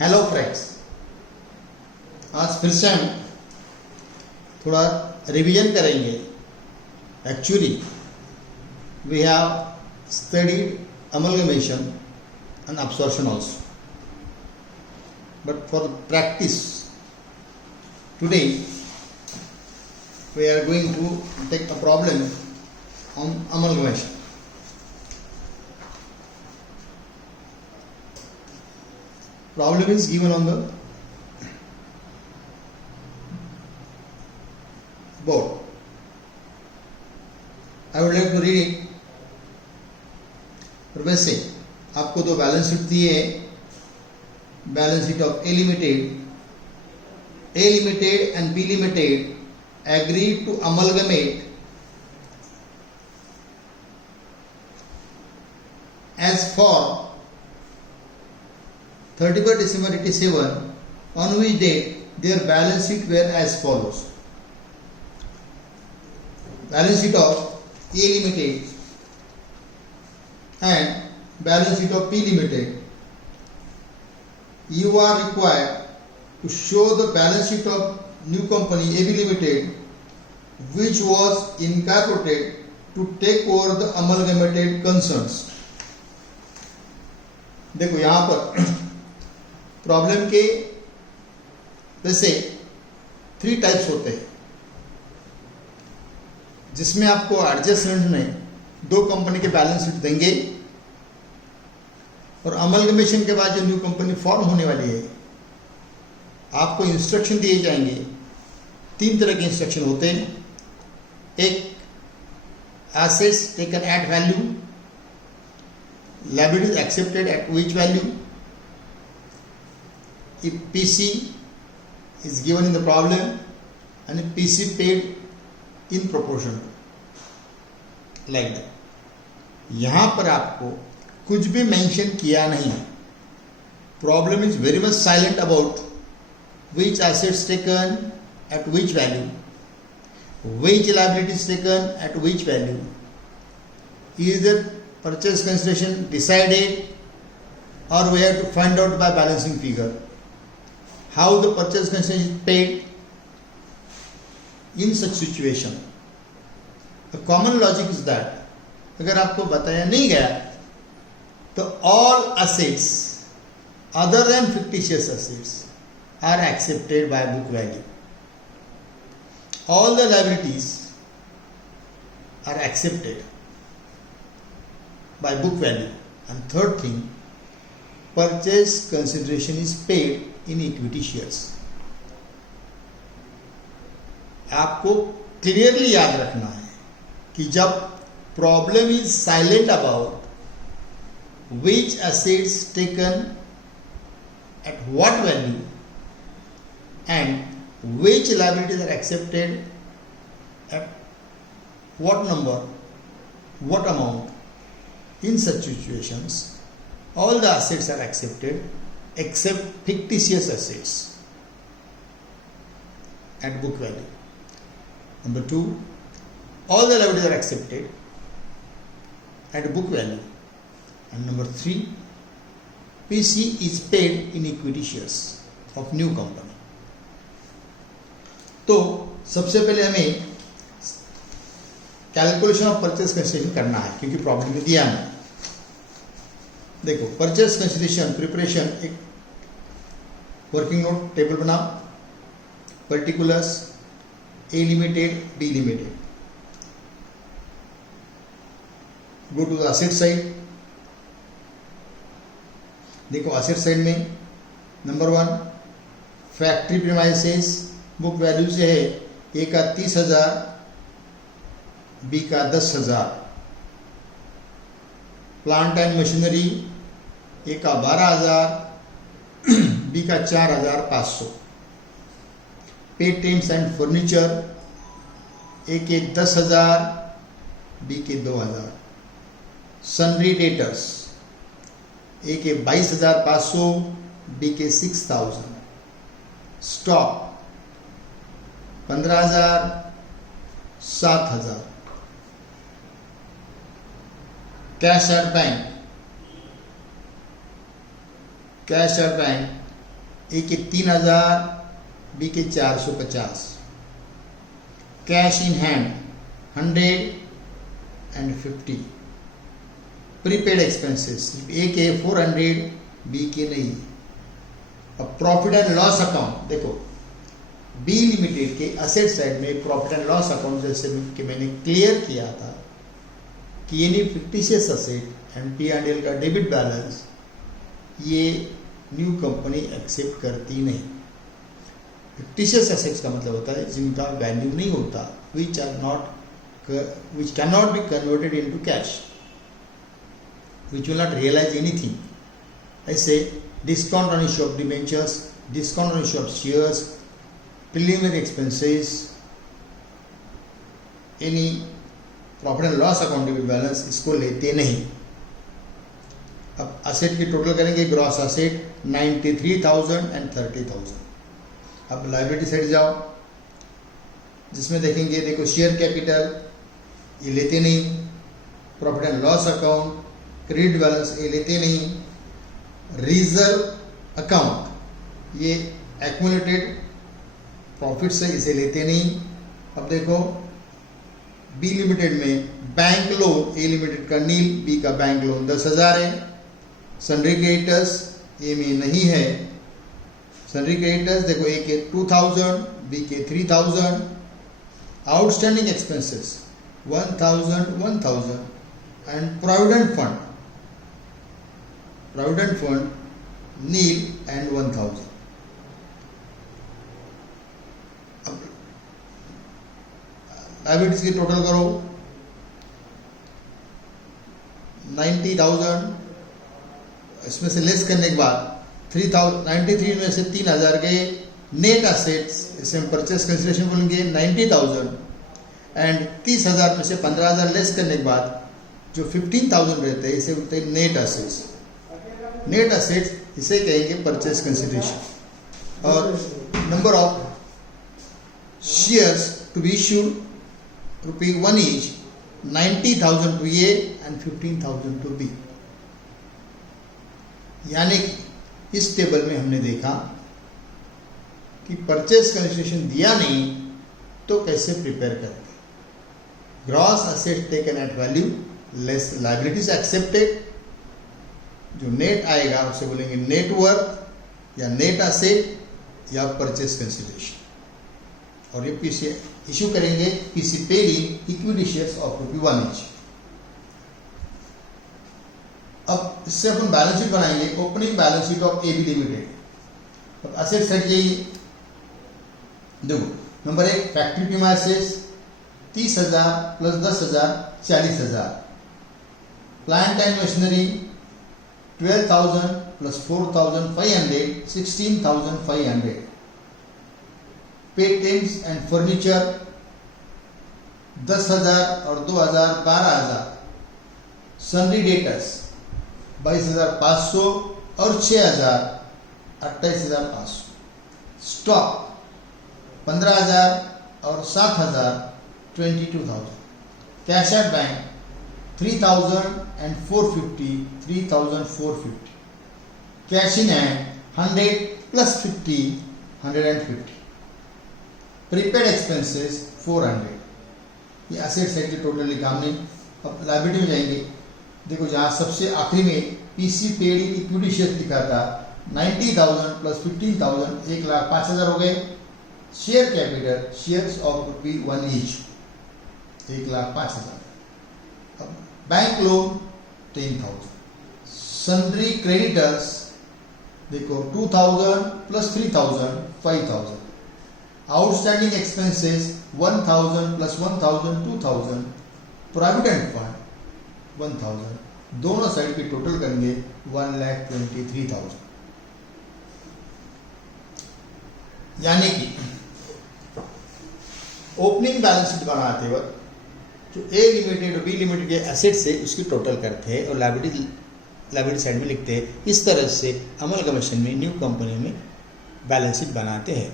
Hello friends, आज फिर से हम थोड़ा रिवीजन करेंगे. Actually we have studied amalgamation and absorption also, but for practice today we are going to take a problem on amalgamation. Problem is given on the board. I would like to read it. और वैसे आपको दो balance sheet दिए हैं. Balance sheet of A limited and B limited agreed to amalgamate as for 31st December 87, on which date their balance sheet were as follows. Balance sheet of A Limited and balance sheet of P Limited. You are required to show the balance sheet of new company AB Limited, which was incorporated to take over the amalgamated concerns. देखो यहाँ पर problem के वैसे 3 types होते हैं, जिसमें आपको adjustment में 2 कंपनी के बैलेंस शीट देंगे और अमलगमेशन के बाद जो न्यू कंपनी फॉर्म होने वाली है आपको इंस्ट्रक्शन दिए जाएंगे. 3 तरह के इंस्ट्रक्शन होते हैं. एक, assets taken at value, liabilities accepted at which value. If PC is given in the problem and if PC paid in proportion, like that. यहाँ पर आपको कुछ भी मेंशन किया नहीं है. Problem is very much silent about which assets taken at which value, which liabilities taken at which value, is the purchase consideration decided or we have to find out by balancing figure, how the purchase consideration is paid. In such situation the common logic is that अगर आपको बताया नहीं गया तो all assets other than fictitious assets are accepted by book value. All the liabilities are accepted by book value. And third thing, purchase consideration is paid in equity shares. आपको clearly याद रखना है कि जब problem is silent about which assets taken at what value and which liabilities are accepted at what number, what amount, in such situations all the assets are accepted except fictitious assets at book value. Number 2, all the liabilities are accepted at book value. And number 3, PC is paid in equity shares of new company. तो सबसे पहले हमें calculation of purchase consideration करना है क्योंकि problem में दिया है. देखो, परचेस कंसिडरेशन प्रिपरेशन, एक वर्किंग नोट टेबल बनाओ. Particulars A limited, B limited. Go to the asset side. देखो, असेट साइड में number 1 factory premises book value से है. ए का 30,000, बी का 10,000. प्लांट एंड मशीनरी ए का 12,000, बी का 4,500. पेटेंट्स एंड फर्नीचर ए के 10,000, बी के 2,000. सन्ड्री डेटर्स ए के 22,500, बी के 6,000. Stock 15,000, 7,000. Cash at bank A के 3000, बी के 450। Cash in hand 150। Prepaid expenses A के 400, बी के नहीं। अब प्रॉफिट एंड लॉस अकाउंट देखो, बी लिमिटेड के असेट साइड में प्रॉफिट एंड लॉस अकाउंट जैसे कि मैंने क्लियर किया था कि यानी फिक्टिशियस असेट एंड P&L का डेबिट बैलेंस ये न्यू कंपनी एक्सेप्ट करती नहीं। फिक्टिशियस एसेट्स का मतलब होता है जिनका वैल्यू नहीं होता, which cannot be converted into cash, which will not realize anything। ऐसे discount on issue of debentures, discount on issue of shares, preliminary expenses, any profit and loss account debit balance इसको लेते नहीं। अब asset की total करेंगे, gross asset 93,000 and 30,000। अब liability side जाओ, जिसमें देखेंगे देखो शेयर कैपिटल ये लेते नहीं, profit and loss account, credit balance ये लेते नहीं, रिजर्व अकाउंट ये एक्यूमुलेटेड प्रॉफिट से इसे लेते नहीं। अब देखो बी लिमिटेड में बैंक लोन, ए लिमिटेड का नील, बी का बैंक लोन 10,000 है। सन्ड्री क्रेडिटर्स ए में नहीं है। सन्ड्री क्रेडिटर्स देखो ए के 2,000, बी के 3,000। Outstanding expenses 1,000 and provident fund nil and 1,000। अब लायबिलिटीज की टोटल करो 90,000, इसमें से लेस करने के बाद 93 में से 3,000 गए। नेट असेट्स इसे हम परचेस कंसिडरेशन बोलेंगे 90,000 एंड 30,000 में से 15,000 लेस करने के बाद जो 15,000 रहते हैं इसे बोलते हैं नेट असेट्स। नेट असेट्स इसे कहेंगे परचेस कंसिडरेशन। और number of shares to be issued ₹1 each, 90,000 to A and 15,000 to B. यानी कि इस टेबल में हमने देखा कि परचेस कंसिडरेशन दिया नहीं तो कैसे प्रिपेयर करते। Gross asset taken at value less liabilities accepted, जो नेट आएगा उसे बोलेंगे नेट वर्थ या नेट असेट या परचेस कंसिडरेशन। और ये पीसी इश्यू करेंगे PC paid in equity shares of ₹1 each। अब इससे अपन बैलेंस शीट बनाएंगे, opening balance sheet of AB limited. अब असेट साइड ये देखो, number 1 factory premises 30,000 plus 10,000 40,000। Plant and machinery 12,000 plus 4,500 16,500। Patents and furniture 10,000 और 2,000 12,000। सन्ड्री डेटर्स 22,500 और 6,000 28,500। स्टॉक 15,000 और 7,000 22,000। Cash at bank 3,000 and 450 3,450। Cash in hand 100 plus 50 150। Prepaid expenses 400। ये asset side की total काम नहीं। अब लायबिलिटी में जाएंगे, देखो जहाँ सबसे आखिरी में PC paid in equity share लिखा था 90,000 प्लस 15,000 1,05,000 हो गए। Share capital shares of ₹1 each 1,05,000। अब बैंक लोन 10,000। सन्ड्री क्रेडिटर्स देखो 2,000 plus 3,000 5,000। Outstanding expenses 1,000 plus 1,000 2,000। Provident fund 1,000। दोनों साइड की टोटल करेंगे 1,23,000। यानी कि ओपनिंग बैलेंस शीट बनाते वक्त जो ए लिमिटेड और बी लिमिटेड के एसेट से उसकी टोटल करते हैं और लायबिलिटी साइड में लिखते हैं। इस तरह से अमलगमशन में न्यू कंपनी में बैलेंस शीट बनाते हैं।